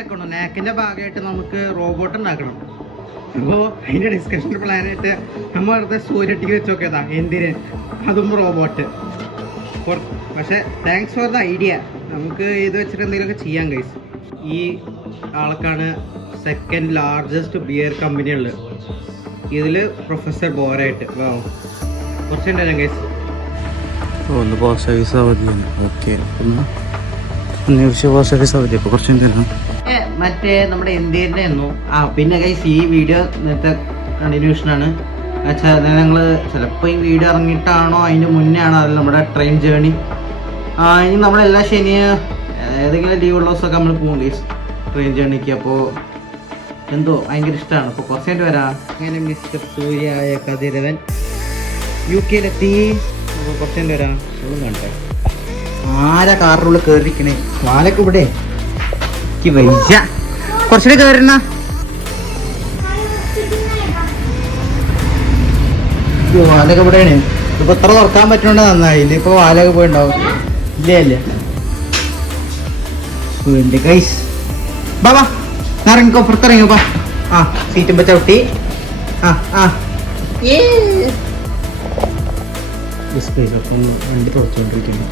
ആക്കണം. നാക്കിൻ്റെ ഭാഗമായിട്ട് നമുക്ക് റോബോട്ട് ഉണ്ടാക്കണം. അപ്പോൾ അതിൻ്റെ ഡിസ്കഷൻ പ്ലാനായിട്ട് നമ്മൾ വെറുതെ സൂര്യട്ടിക്ക് വെച്ച് നോക്കിയതാ. എന്തിന്? അതും റോബോട്ട്. പക്ഷേ താങ്ക്സ് ഫോർ ദ ഐഡിയ. നമുക്ക് ഇത് വെച്ചിട്ട് എന്തെങ്കിലുമൊക്കെ ചെയ്യാം ഗൈസ്. ഈ ആൾക്കാണ് സെക്കൻഡ് ലാർജസ്റ്റ് ബിയർ കമ്പനി ഉള്ളത്. ഇതിൽ പ്രൊഫസർ ബോറായിട്ട് കുറച്ചുണ്ടായിരുന്നു ഗൈസ്. ഒന്ന് പോസ്റ്റ് ഓഫീസ് അവധിയാണ്. ഓക്കെ, പോസ്റ്റ് ഓഫീസ് അവധി. അപ്പോൾ കുറച്ച് മറ്റേ നമ്മുടെ ഇന്ത്യൻ്റെ ഒന്നു പിന്നെ ഗൈസ് ഈ വീഡിയോ നേരത്തെ കണ്ടിന്യൂഷനാണ്. വെച്ചാൽ ഞങ്ങൾ ചിലപ്പോൾ ഈ വീഡിയോ ഇറങ്ങിയിട്ടാണോ അതിൻ്റെ മുന്നേ ആണോ അതിൽ നമ്മുടെ ട്രെയിൻ ജേണി. ഇനി നമ്മളെല്ലാ ഏതെങ്കിലും ലീവുള്ള ദിവസമൊക്കെ നമ്മൾ പോകും ഗൈസ് ട്രെയിൻ ജേണിക്ക്. അപ്പോൾ എന്തോ ഭയങ്കര ഇഷ്ടമാണ്. അപ്പോൾ കുറച്ച് കഴിഞ്ഞിട്ട് വരാം. അങ്ങനെ മിസ്റ്റർ സൂര്യായ കതിരവൻ UK-ലെത്തി. അപ്പോൾ കുറച്ച് കഴിഞ്ഞിട്ട് വരാം. ഒന്നും കണ്ടേ ആരാ കാറിനുള്ളിൽ കയറിയിരിക്കണേ? വാലൊക്കെ ഇവിടെ വൈജ കുറച്ചുകൂടെ കയറുന്ന വാലൊക്കെ ഇവിടെയാണ്. ഇതിപ്പോൾ എത്ര തുറക്കാൻ പറ്റുന്നുണ്ട് നന്നായി. ഇതിപ്പോൾ വാലൊക്കെ പോയിണ്ടാവും. ഇല്ലേ വീണ്ടും കൈസ് ബാബാ ഇറങ്ങിക്കോ, പുറത്തിറങ്ങിക്കോ. സീറ്റുമ്പോ ചവിട്ടി. വണ്ടി തുറച്ചുകൊണ്ടിരിക്കുന്നു.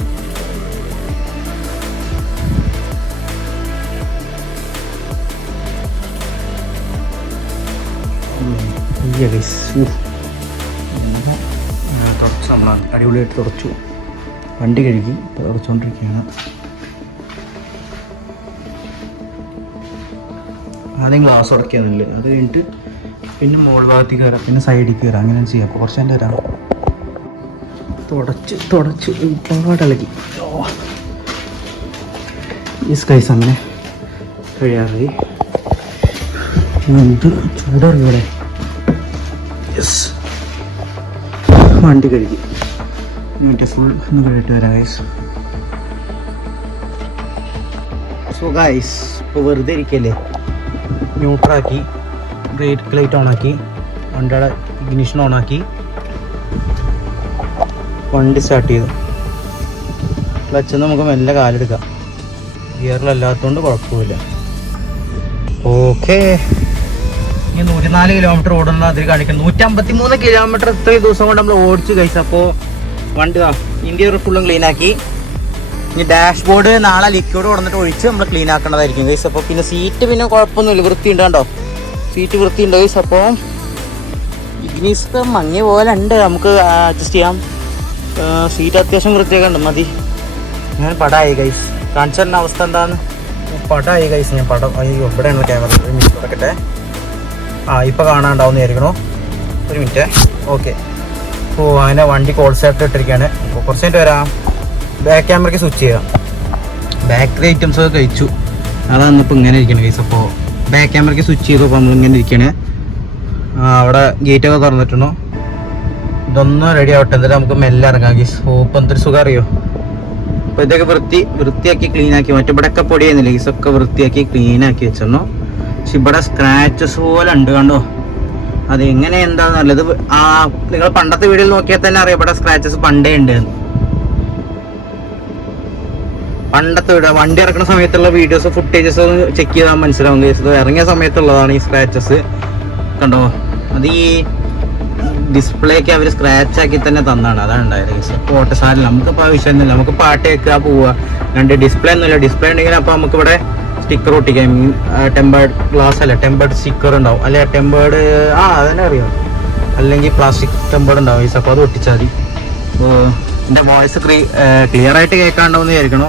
തുടച്ചു, നമ്മളാണ് അടിപൊളിയായിട്ട് തുടച്ചു. വണ്ടി കഴുകി തുടച്ചുകൊണ്ടിരിക്കുകയാണ്. ആദ്യം ഗ്ലാസ് ഉടക്കിയാണല്ലേ, അത് കഴിഞ്ഞിട്ട് പിന്നെ മോൾ ഭാഗത്തേക്ക് കയറാം, പിന്നെ സൈഡിൽ കയറാം. അങ്ങനെ ചെയ്യാം. അപ്പോൾ കുറച്ച് എൻ്റെ വരാം. തുടച്ച് ഒരുപാടിളക്കി. ഈ സ്കൈസ് അങ്ങനെ കഴിയാറായി. എന്ത് ചൂടറിയൂടെ. യെസ്, വണ്ടി കഴുകി. മറ്റേ ഫുൾ ഒന്ന് കഴിയിട്ട് വരാം ഗൈസ്. സോ ഗൈസ് ഇപ്പോൾ വെറുതെ ഇരിക്കല്ലേ, ന്യൂട്രാക്കി, ബ്രേക്ക് ലൈറ്റ് ഓണാക്കി, വണ്ടിയുടെ ഇഗ്നിഷൻ ഓണാക്കി, വണ്ടി സ്റ്റാർട്ട് ചെയ്തു. ക്ലച്ച് നമുക്ക് മെല്ലെ കാലെടുക്കാം. ഗിയറിലല്ലാത്തതുകൊണ്ട് കുഴപ്പമില്ല. ഓക്കെ, ഇനി 104 കിലോമീറ്റർ ഓടുന്ന അതിൽ കാണിക്കും. 153 കിലോമീറ്റർ ഇത്രയും ദിവസം കൊണ്ട് നമ്മൾ ഓടിച്ച് കഴിച്ചു. അപ്പോൾ വണ്ടി ഇന്റീരിയർ ഫുള്ളും ക്ലീൻ ആക്കി. ഇനി ഡാഷ് ബോർഡ് നാളെ ലിക്വിഡ് കൊടുത്തിട്ട് ഒഴിച്ച് നമ്മൾ ക്ലീൻ ആക്കേണ്ടതായിരിക്കും ഗൈസ്. അപ്പോൾ പിന്നെ സീറ്റ് പിന്നെ കുഴപ്പമൊന്നുമില്ല, വൃത്തിയുണ്ട് കണ്ടോ, സീറ്റ് വൃത്തിയുണ്ട് ഗൈസ്. അപ്പോൾ ഇഗ്നീസ് മങ്ങിയ പോലെ ഉണ്ട്, നമുക്ക് അഡ്ജസ്റ്റ് ചെയ്യാം. സീറ്റ് അത്യാവശ്യം വൃത്തിയൊക്കെ ഉണ്ട്, മതി. ഞാൻ പടമായി ഗൈസ്, കാണിച്ചു തരുന്ന അവസ്ഥ എന്താന്ന്. പടമായി ഗൈസ്, ഞാൻ പടം ഇവിടെയാണ് ക്യാമറ. ഒരു മിനിറ്റ് തുടക്കട്ടെ. ഇപ്പോൾ കാണാണ്ടാവുന്നതായിരിക്കണോ? ഒരു മിനിറ്റ്. ഓക്കെ, അപ്പോൾ അങ്ങനെ വണ്ടി കോൾ സ്റ്റാർട്ട് ഇട്ടിരിക്കുകയാണ്. അപ്പോൾ കുറച്ച് കഴിഞ്ഞിട്ട് വരാം. ബാക്ക് ക്യാമറയ്ക്ക് സ്വിച്ച് ചെയ്യാം. ബാറ്ററി ഐറ്റംസ് ഒക്കെ കഴിച്ചു, അതാണ് ഇപ്പോൾ ഇങ്ങനെ ഇരിക്കണം ഗൈസ്. അപ്പോൾ ബാക്ക് ക്യാമറയ്ക്ക് സ്വിച്ച് ചെയ്തപ്പോൾ നമ്മൾ ഇങ്ങനെ ഇരിക്കുകയാണ്. അവിടെ ഗേറ്റൊക്കെ തുറന്നിട്ടുണ്ടോ? ഇതൊന്നും റെഡി ആവട്ടെ, എന്നിട്ട് നമുക്ക് മെല്ലെ ഇറങ്ങാം ഗൈസ്. ഇപ്പം എന്തൊരു സുഖം അറിയോ. അപ്പോൾ ഇതൊക്കെ വൃത്തിയാക്കി ക്ലീനാക്കി. മറ്റിവിടെയൊക്കെ പൊടിയുന്നില്ല ഗൈസ്, ഒക്കെ വൃത്തിയാക്കി ക്ലീനാക്കി വെച്ചിരുന്നു. പക്ഷെ ഇവിടെ സ്ക്രാച്ചസ് പോലെ ഉണ്ട് കണ്ടോ. അത് എങ്ങനെ എന്താന്ന് നല്ലത്. നിങ്ങൾ പണ്ടത്തെ വീഡിയോയിൽ നോക്കിയാൽ തന്നെ അറിയാം ഇവിടെ സ്ക്രാച്ചസ് പണ്ടേ ഉണ്ട്. പണ്ടത്തെ വീഡിയോ വണ്ടി ഇറക്കുന്ന സമയത്തുള്ള വീഡിയോസ് ഫുട്ടേജസ് ചെക്ക് ചെയ്താൽ മനസ്സിലാവും ഗൈസ്. ഇറങ്ങിയ സമയത്തുള്ളതാണ് ഈ സ്ക്രാച്ചസ് കണ്ടോ. അത് ഈ ഡിസ്പ്ലേക്ക് അവർ സ്ക്രാച്ച് ആക്കി തന്നെ തന്നാണ്, അതാണ് ഉണ്ടായത് ഗൈസ്. പോട്ടെ, സാധനം നമുക്കിപ്പോൾ ആവശ്യമൊന്നുമില്ല. നമുക്ക് പാട്ട് കേൾക്കുക, പോവുക. ഡിസ്പ്ലേ ഒന്നുമില്ല. ഡിസ്പ്ലേ ഉണ്ടെങ്കിൽ അപ്പോൾ നമുക്കിവിടെ സ്റ്റിക്കർ ഒട്ടിക്കാം. ടെമ്പേർഡ് ഗ്ലാസ് അല്ല, ടെമ്പേർഡ് സ്റ്റിക്കർ ഉണ്ടാവും. അല്ലെ ടെമ്പേർഡ് അതന്നെ അറിയാം. അല്ലെങ്കിൽ പ്ലാസ്റ്റിക് ടെമ്പേർഡ് ഉണ്ടാവും ഗൈസ്. അപ്പോൾ അത് ഒട്ടിച്ചാൽ മതി. എൻ്റെ വോയിസ് ക്ലിയർ ആയിട്ട് കേൾക്കാണ്ടാവുന്ന വിചാരിക്കണോ.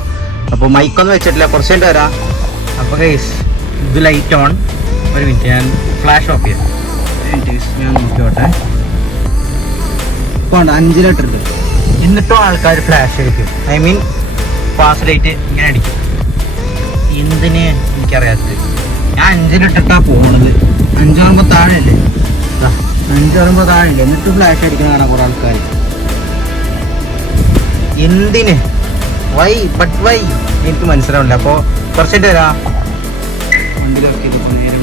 അപ്പോൾ മൈക്കൊന്നും വെച്ചിട്ടില്ല, കുറച്ച് കഴിഞ്ഞിട്ട് വരാം. അപ്പോൾ ഗൈസ് ഇത് ലൈറ്റ് ഓൺ. ഒരു മിനിറ്റ്, ഞാൻ ഫ്ലാഷ് ഓഫ് ചെയ്യാം. ഞാൻ നോക്കിയോട്ടെ. ഇപ്പോൾ 5 ലിറ്റർ ഉണ്ട്. എന്നിട്ടും ആൾക്കാർ ഫ്ലാഷ് അടിക്കും. ഐ മീൻ പാസ് ലൈറ്റ് ഇങ്ങനെ അടിക്കും. എന്തിന് എനിക്കറിയാത്തത്. ഞാൻ 5 ലിറ്ററിട്ടാണ് പോകുന്നത്. 5 പറയുമ്പോൾ താഴെ അല്ലേ, 5 പറയുമ്പോൾ താഴെ ഇല്ല. എന്നിട്ട് ഫ്ലാഷ് അടിക്കുന്ന കാണാം കുറേ ആൾക്കാർ. എന്തിന്? വൈ എനിക്ക് മനസ്സിലാവില്ല. അപ്പോൾ കുറച്ചിട്ട് വരാം. വണ്ടി ഇറക്കിയത് നേരെ